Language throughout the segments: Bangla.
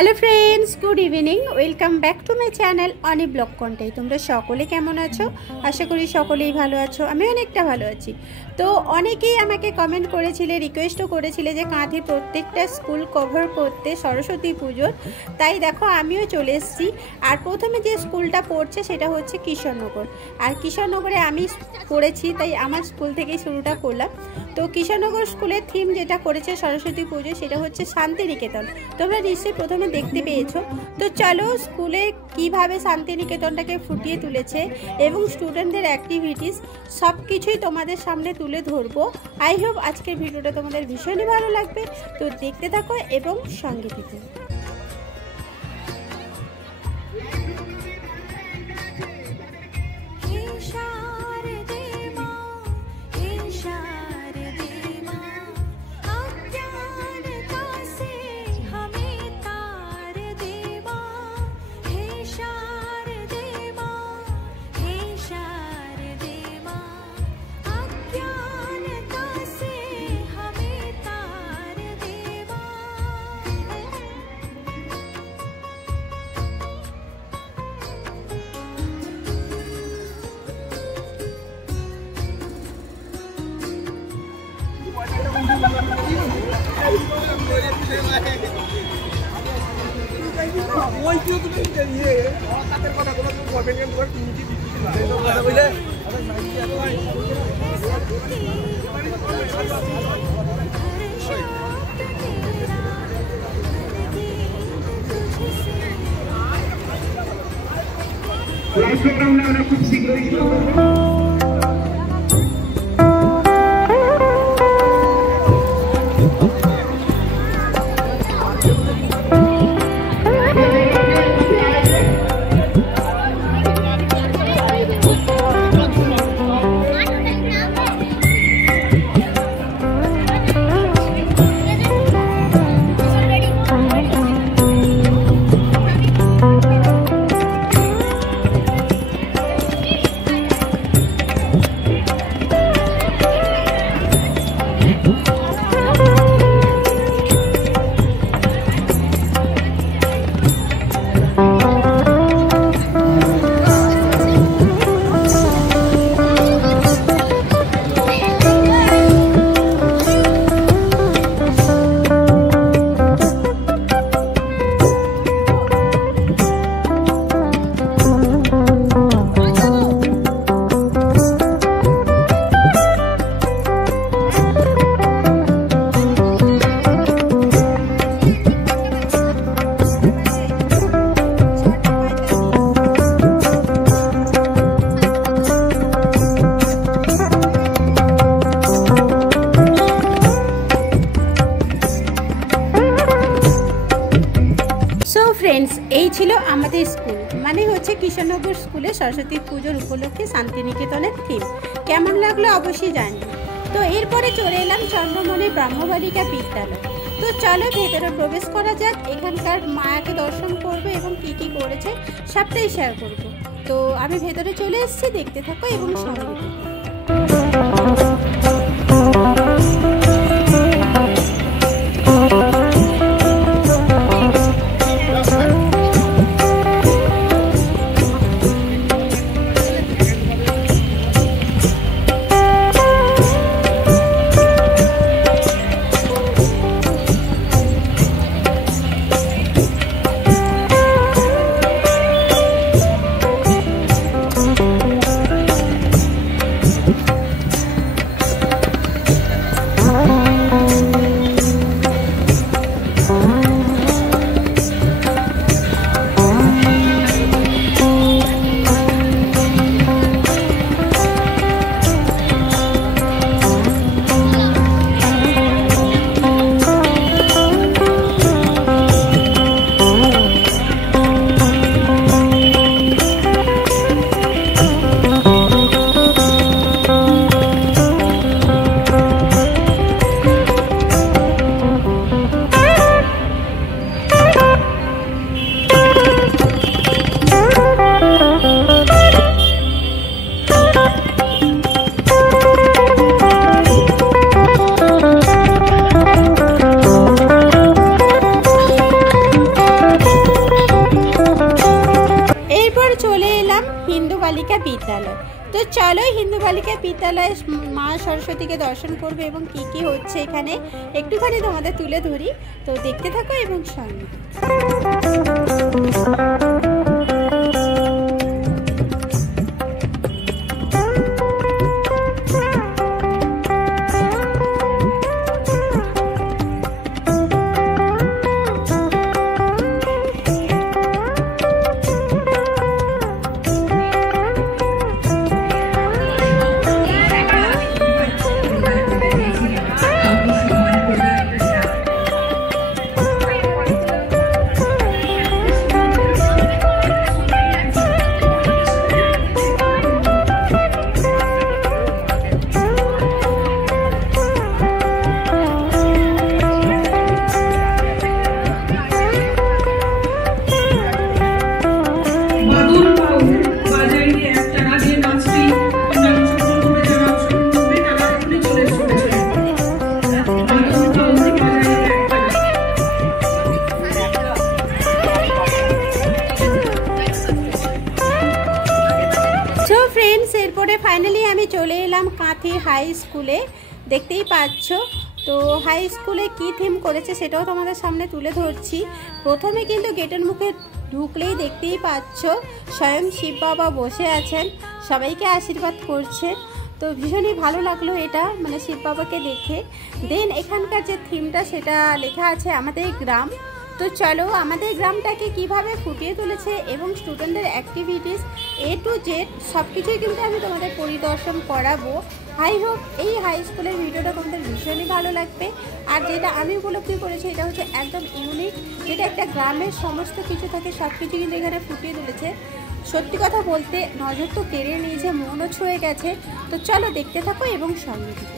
Hello friends, good evening. Welcome back to my channel Oni blog content. তোমরা সকলে কেমন আছো? আশা করি সকলেই ভালো আছো। আমি অনেকটা ভালো আছি। তো অনেকেই আমাকে কমেন্ট করেছিলে, রিকোয়েস্টও করেছিলে যে কাঁধে প্রত্যেকটা স্কুল কভার করতে সরস্বতী পুজোর। তাই দেখো আমিও চলে এসেছি। আর প্রথমে যে স্কুলটা পড়ছে সেটা হচ্ছে কিশোরনগর। আর কিশোরনগরে আমি পড়েছি, তাই আমার স্কুল থেকেই শুরুটা করলাম। তো কিশোরনগর স্কুলের থিম যেটা করেছে সরস্বতী পুজো সেটা হচ্ছে শান্তিনিকেতন। তোমরা নিশ্চয়ই প্রথমে দেখতে পেয়েছো। তো চলো স্কুলে কিভাবে শান্তিনিকেতনটাকে ফুটিয়ে তুলেছে এবং স্টুডেন্টদের অ্যাক্টিভিটিস সব কিছুই তোমাদের সামনে তুলে ধরবো। আই হোপ আজকের ভিডিওটা তোমাদের ভীষণই ভালো লাগবে। তো দেখতে থাকো এবং সঙ্গে থাকো। খুব শীঘ্রই ফ্রেন্ডস, এই ছিল আমাদের স্কুল, মানে হচ্ছে কিশোরনগর স্কুলে সরস্বতী পুজোর উপলক্ষে শান্তিনিকেতনের থিম। কেমন লাগলো অবশ্যই জানি। তো এরপরে চলে এলাম চন্দ্রমণি ব্রহ্মবালিকা বিদ্যালয়। তো চলো ভেতরে প্রবেশ করা যাক। এখানকার মায়াকে দর্শন করবো এবং কী কী করেছে সবটাই শেয়ার করব। তো আমি ভেতরে চলে এসেছি, দেখতে থাকো এবং সঙ্গে থাকো। বিদ্যালয়ে মা সরস্বতীকে দর্শন করবে এবং কি কি হচ্ছে এখানে একটুখানি তোমাদের তুলে ধরি। তো দেখতে থাকো এবং সঙ্গে। এরপরে ফাইনালি আমি চলে এলাম কাঁথি হাই স্কুলে। দেখতেই পাচ্ছ তো হাই স্কুলে কি থিম করেছে সেটাও তোমাদের সামনে তুলে ধরছি। প্রথমে কিন্তু গেটের মুখে ঢুকলেই দেখতেই পাচ্ছ স্বয়ং শিব বাবা বসে আছেন, সবাইকে আশীর্বাদ করছেন। তো ভীষণই ভালো লাগলো এটা, মানে শিব বাবাকে দেখে। দেন এখানকার যে থিমটা সেটা লেখা আছে আমাদের গ্রাম। তো চলো আমাদের গ্রামটাকে কিভাবে ফুটিয়ে তুলেছে এবং স্টুডেন্টদের অ্যাক্টিভিটিস A to Z সব কিছুই কিন্তু আমি তোমাদের পরিদর্শন করাবো। আই হোপ এই হাই স্কুলের ভিডিওটা তোমাদের ভীষণই ভালো লাগবে। আর যেটা আমি উপলব্ধি করেছি এটা হচ্ছে একদম ইউনিক, যেটা একটা গ্রামের সমস্ত কিছু থাকে সব কিছু কিন্তু এখানে ফুটিয়ে তুলেছে। সত্যি কথা বলতে নজর তো কেড়ে নিয়েছে, মনও ছুঁয়ে গেছে। তো চলো দেখতে থাকো এবং সঙ্গে থাকো।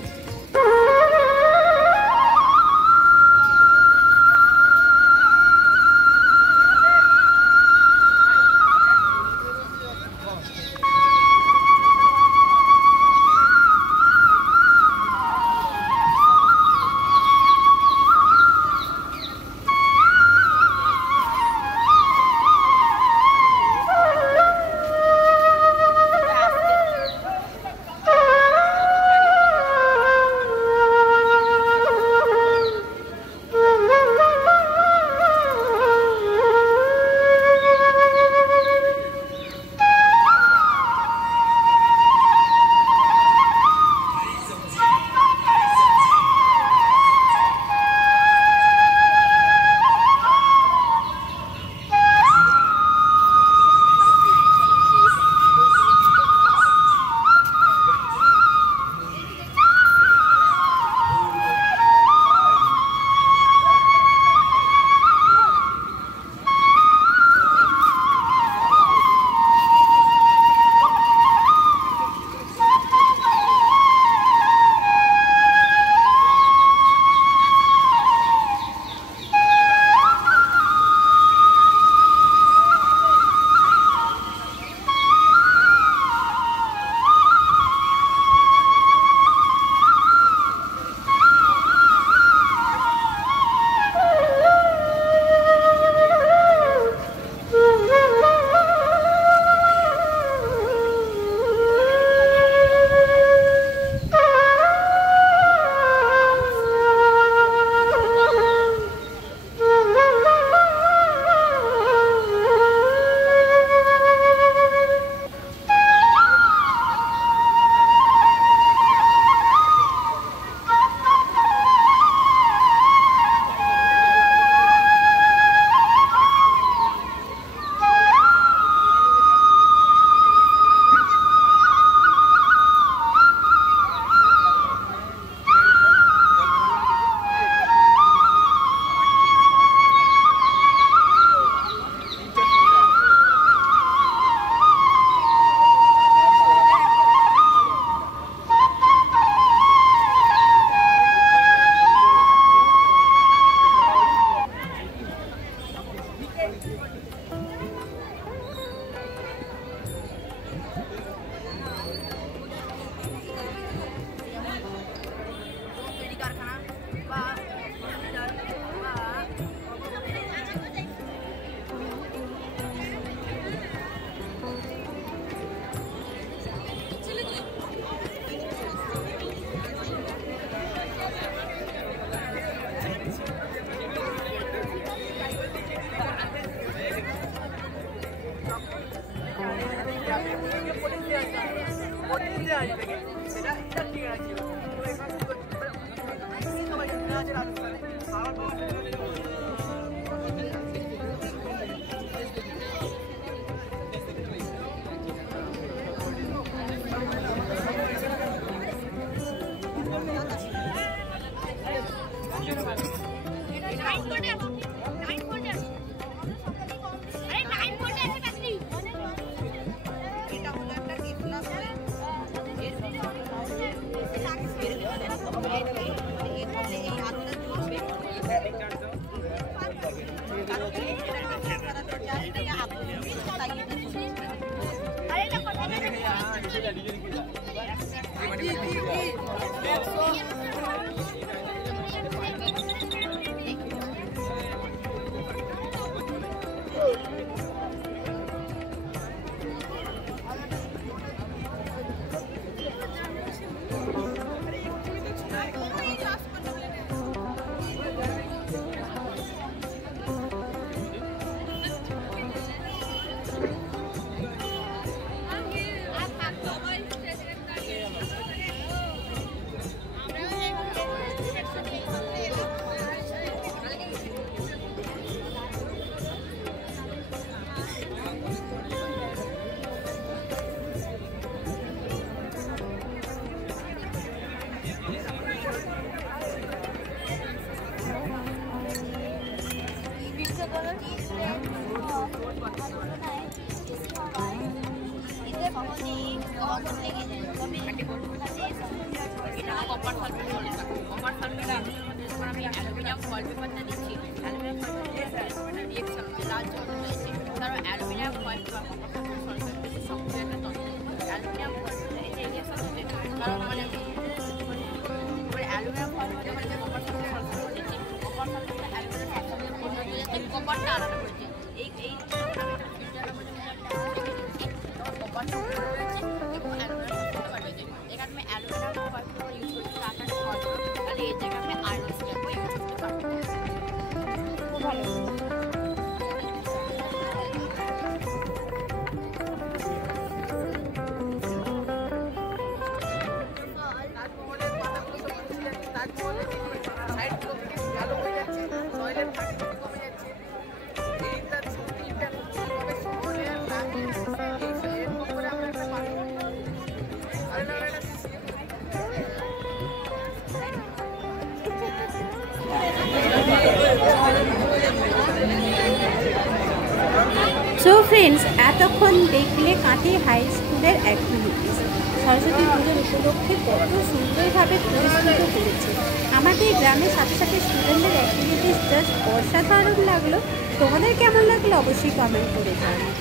সো ফ্রেন্ডস, এতক্ষণ দেখলে কাঁথি হাই স্কুলের অ্যাক্টিভিটিস সরস্বতী পুজোর উপলক্ষে কত সুন্দরভাবে পুরস্কৃত করেছে। আমাদের গ্রামের সাথে সাথে স্টুডেন্টদের অ্যাক্টিভিটিস জাস্ট অসাধারণ লাগলো। তোমাদের কেমন লাগলো অবশ্যই কমেন্ট করে জানাও।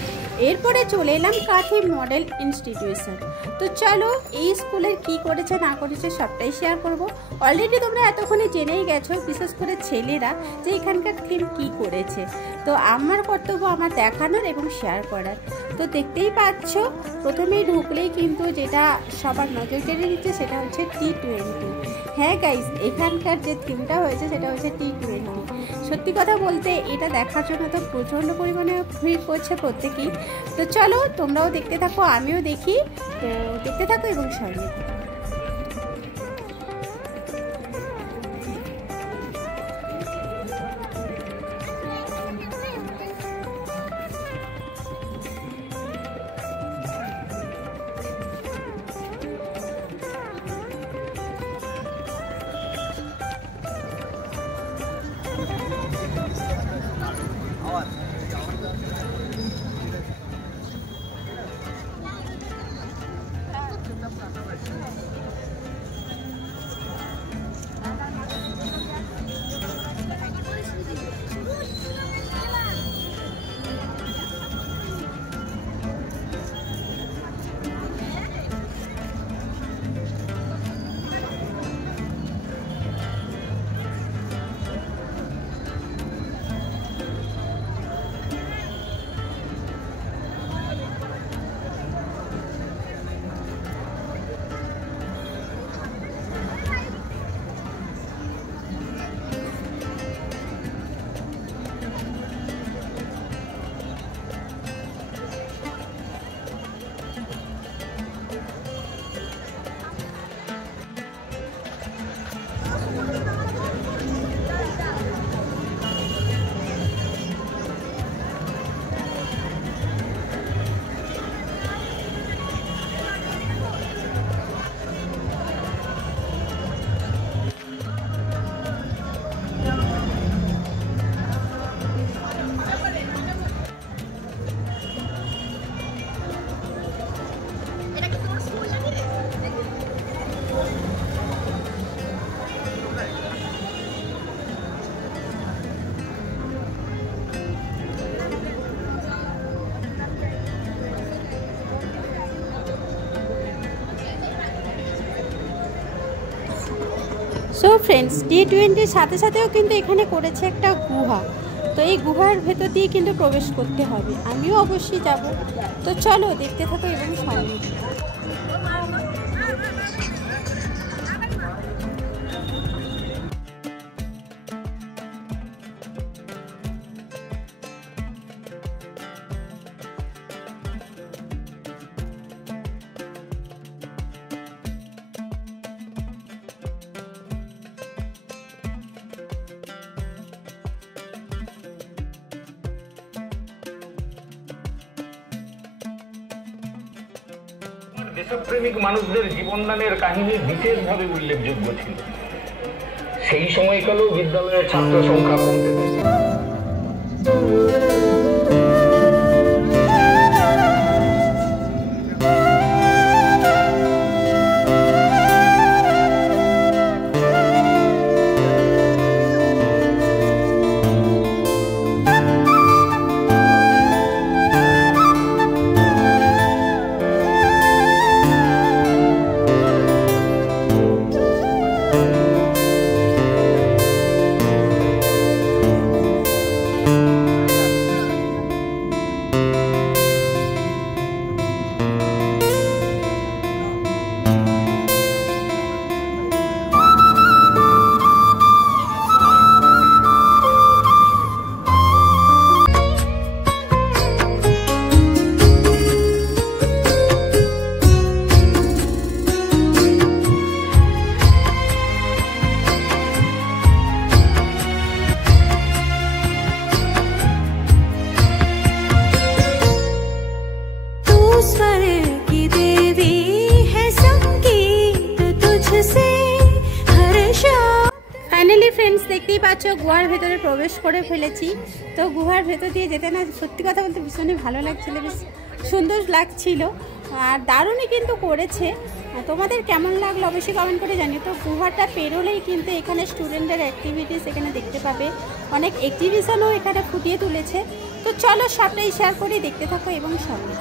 এরপরে চলে এলাম কাঁথি মডেল ইনস্টিটিউশন। তো চলো এই স্কুলের কি করেছে না করেছে সবটাই শেয়ার করব। অলরেডি তোমরা এতক্ষণে জেনেই গেছো, বিশেষ করে ছেলেরা, যে এখানকার থিম কি করেছে। তো আমার কর্তব্য আমার দেখানোর এবং শেয়ার করার। তো দেখতেই পাচ্ছ, প্রথমেই ঢুকলেই কিন্তু যেটা সবার নজর কেড়ে নিচ্ছে সেটা হচ্ছে T20। হ্যাঁ গাইজ, এখানকার যে থিমটা হয়েছে সেটা হচ্ছে T20। সত্যি কথা বলতে এটা দেখার জন্য তো প্রচণ্ড পরিমাণে ভিড় করছে প্রত্যেকেই। তো চলো তোমরাও দেখতে থাকো, আমিও দেখি। তো দেখতে থাকো এবং সঙ্গে থাকো। সো ফ্রেন্ডস, T20 সাথে সাথেও কিন্তু এখানে করেছে একটা গুহা। তো এই গুহার ভেতর দিয়ে কিন্তু প্রবেশ করতে হবে, আমিও অবশ্যই যাব। তো চলো দেখতে থাকো এবং সঙ্গে। দেশপ্রেমিক মানুষদের জীবনদানের কাহিনী বিশেষভাবে উল্লেখযোগ্য ছিল। সেই সময়কালেও বিদ্যালয়ের ছাত্র সংখ্যা কমতে থাকে। ফাইনালি ফ্রেন্ডস, দেখতেই পাচ্ছ গুহার ভেতরে প্রবেশ করে ফেলেছি। তো গুহার ভেতর দিয়ে যেতে না সত্যি কথা বলতে ভীষণই ভালো লাগছিল, বেশ সুন্দর লাগছিল আর দারুণই কিন্তু করেছে। তোমাদের কেমন লাগলো অবশ্যই কমেন্ট করে জানিও। তো গুহাটা পেরোলেই কিন্তু এখানে স্টুডেন্টদের অ্যাক্টিভিটিস এখানে দেখতে পাবে, অনেক এক্সিবিশনও এখানে ফুটিয়ে তুলেছে। তো চলো সবটাই শেয়ার করে দেখতে থাকো এবং সঙ্গে।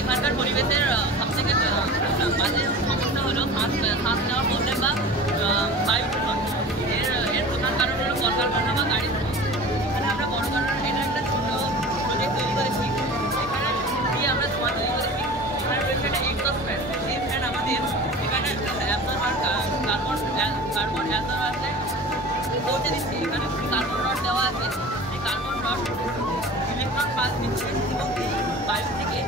এখানকার পরিবেশের সবথেকে বাজে সমস্যা হলো শ্বাস নেওয়ার প্রবলেম বা বায়ু দূষণ। এর প্রধান কারণ হলো কলকারখানা বা গাড়ি ধোঁয়া। এখানে আমরা বড় কারণ এটা একটা ছোটো প্রজেক্ট তৈরি করেছি। এখানে দিয়ে আমরা ধোঁয়া তৈরি করেছি। এখানে রয়েছে একটা এক্সস্ট ফ্যান। এই ফ্যান আমাদের এখানে কার্বন অ্যাবজর্বারকে পৌঁছে দিচ্ছে। এখানে কার্বন রড দেওয়া আছে। এই কার্বন রড ইলেকট্রন পাস দিচ্ছে এবং এই বায়ু থেকে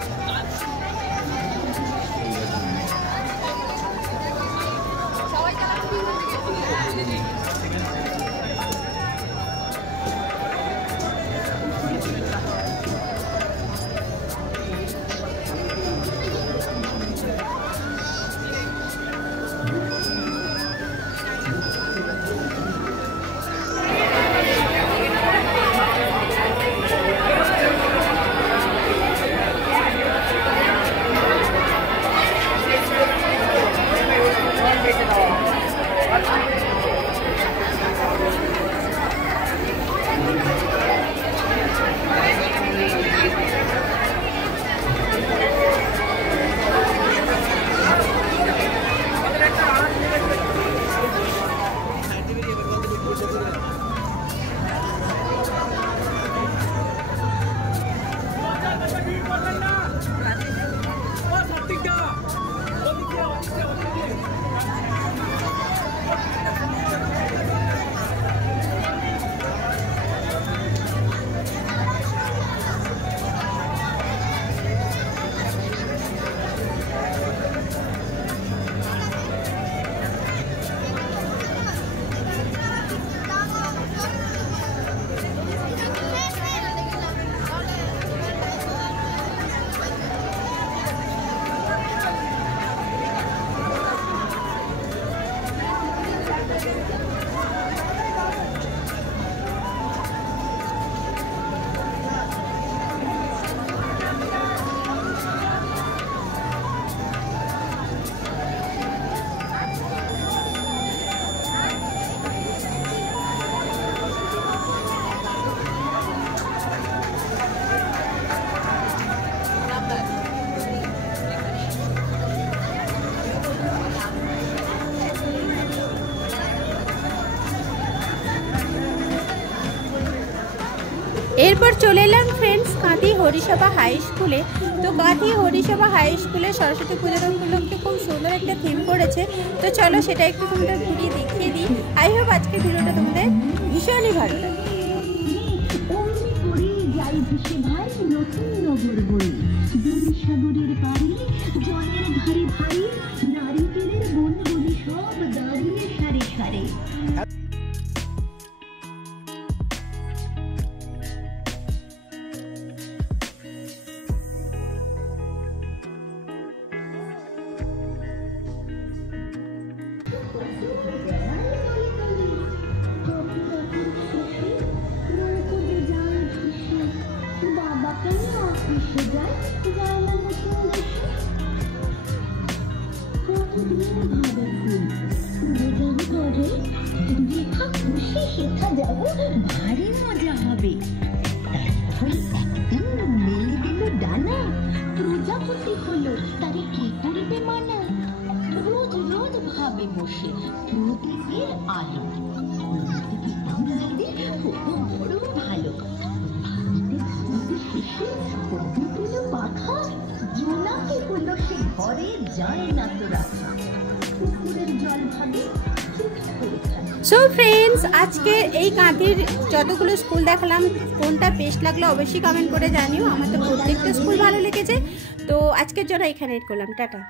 এরপর চলে এলাম ফ্রেন্ডস কাঁথি হরিসভা হাই স্কুলে। তো কাঁথি হরিসভা হাই স্কুলে সরস্বতী পুজোর উপলক্ষে খুব সুন্দর একটা থিম করেছে। তো চলো সেটা একটু তোমাদের ঘুরিয়ে দেখিয়ে দিই। আই হোপ আজকের ভিডিওটা তোমাদের ভীষণই ভালো লাগে। ভারী মজা হবে। তারপর একদিন মেলে দিল ডানা, প্রজাপতি হলো, তারে কি করিবে মানা। রোজ রোজ ভাবে বসে প্রদীপের আলো, বড় ভালো। শেষে প্রদীপ এলো পাখা, জোনাকি হলো সে ঘরে যায় না তো রাখা। পুকুরের জল ভাবে সো ফ্রেন্ডস, আজকে এই কাঁথির যতগুলো স্কুল দেখালাম কোনটা বেস্ট লাগলো অবশ্যই কমেন্ট করে জানিও। আমার তো প্রত্যেকটা স্কুল ভালো লেগেছে। তো আজকের জন্য এখানে এড করলাম, টাটা।